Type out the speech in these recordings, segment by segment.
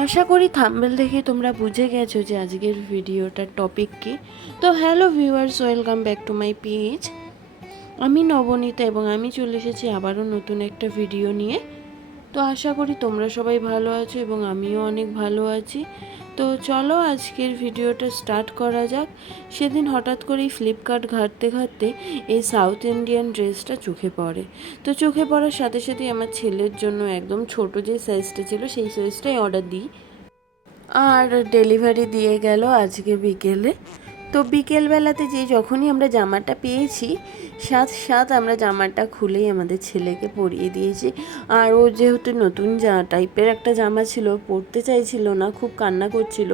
আশা করি থাম্বনেল দেখে তোমরা বুঝে গেছো যে আজকের ভিডিওটার টপিক কী। তো hello viewers, welcome back to my page. আমি নবনীতা এবং আমি চলে এসেছি আবারও নতুন একটা ভিডিও নিয়ে। তো আশা করি তোমরা সবাই ভালো আছো এবং আমিও অনেক ভালো আছি। তো চলো আজকের ভিডিওটা স্টার্ট করা যাক। সেদিন হঠাৎ করেই ফ্লিপকার্ট ঘাঁটতে ঘাঁটতে এই সাউথ ইন্ডিয়ান ড্রেসটা চোখে পড়ে। তো চোখে পড়ার সাথে সাথেই আমার ছেলের জন্য একদম ছোট যে সাইজটা ছিল সেই সাইজটাই অর্ডার দিই, আর ডেলিভারি দিয়ে গেল আজকে বিকেলে। তো বিকেলবেলাতে যখনই আমরা জামাটা পেয়েছি সাথ আমরা জামাটা খুলেই আমাদের ছেলেকে পরিয়ে দিয়েছি। আর ও যেহেতু নতুন টাইপের একটা জামা ছিল, পরতে চাইছিল না, খুব কান্না করছিল,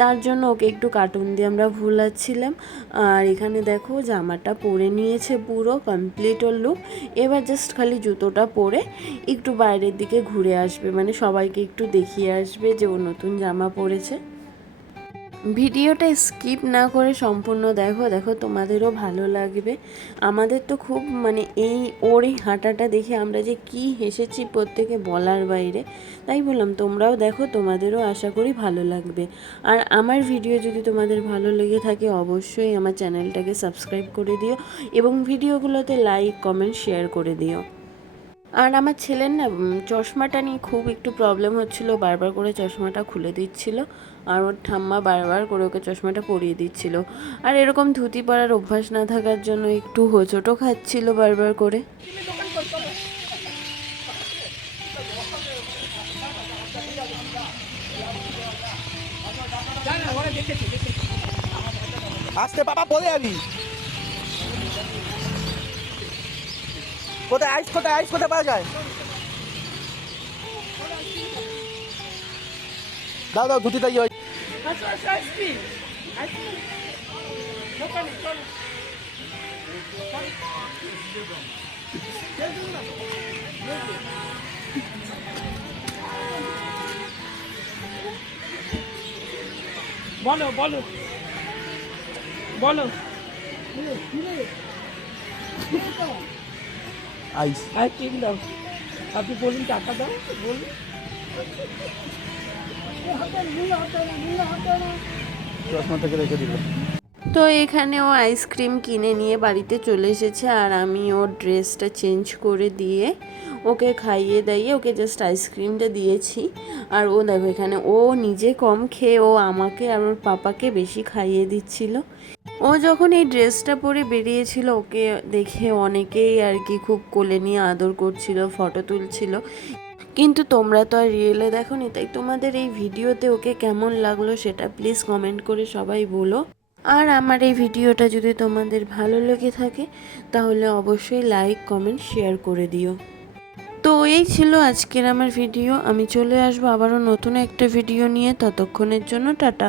তার জন্য ওকে একটু কার্টুন দিয়ে আমরা ভুলাচ্ছিলাম। আর এখানে দেখো জামাটা পরে নিয়েছে, পুরো কমপ্লিট ওর লুক। এবার জাস্ট খালি জুতোটা পরে একটু বাইরের দিকে ঘুরে আসবে, মানে সবাইকে একটু দেখিয়ে আসবে যে ও নতুন জামা পরেছে। ভিডিওটা স্কিপ না করে সম্পূর্ণ দেখো তোমাদেরও ভালো লাগবে। আমাদের তো খুব ওর এই হাঁটাটা দেখে আমরা যে কি হেসেছি প্রত্যেকে বলার বাইরে। তাই বললাম তোমরাও দেখো, তোমাদেরও আশা করি ভালো লাগবে। আর আমার ভিডিও যদি তোমাদের ভালো লেগে থাকে অবশ্যই আমার চ্যানেলটাকে সাবস্ক্রাইব করে দিও এবং ভিডিওগুলোতে লাইক কমেন্ট শেয়ার করে দিও। আর আমার ছেলের না চশমাটা নিয়ে খুব একটু প্রবলেম হচ্ছিল, বারবার করে চশমাটা খুলে দিচ্ছিল আর ওর ঠাম্মা বারবার করে ওকে চশমাটা পরিয়ে দিচ্ছিল। আর এরকম ধুতি পরার অভ্যাস না থাকার জন্য একটু হোঁচটও খাচ্ছিল বারবার করে। আসতে বাবা পরে যাবি কোথায় আইস কোথায় পাওয়া যায়? দাও ধুতিটা ইয়ে বলো বলো বলো আইস ঠিক দাও, আপনি বলুন টাকা দাও, বলুন চশমা থেকে রেখে দিল। তো এখানে ও আইসক্রিম কিনে নিয়ে বাড়িতে চলে এসেছে আর আমি ওর ড্রেসটা চেঞ্জ করে দিয়ে ওকে খাইয়ে দাইয়ে ওকে জাস্ট আইসক্রিমটা দিয়েছি। আর ও দেখো এখানে ও নিজে কম খেয়ে ও আমাকে আর ওর পাপাকে বেশি খাইয়ে দিচ্ছিল। ও যখন এই ড্রেসটা পরে বেরিয়েছিল ওকে দেখে অনেকেই আর কি খুব কোলে নিয়ে আদর করছিল, ফটো তুলছিল। কিন্তু তোমরা তো আর রিয়েলে দেখোনি, তাই তোমাদের এই ভিডিওতে ওকে কেমন লাগলো সেটা প্লিজ কমেন্ট করে সবাই বলো। আর আমার এই ভিডিওটা যদি তোমাদের ভালো লেগে থাকে তাহলে অবশ্যই লাইক কমেন্ট শেয়ার করে দিও। তো এই ছিল আজকের আমার ভিডিও। আমি চলে আসবো আবারও নতুন একটা ভিডিও নিয়ে, ততক্ষণের জন্য টাটা।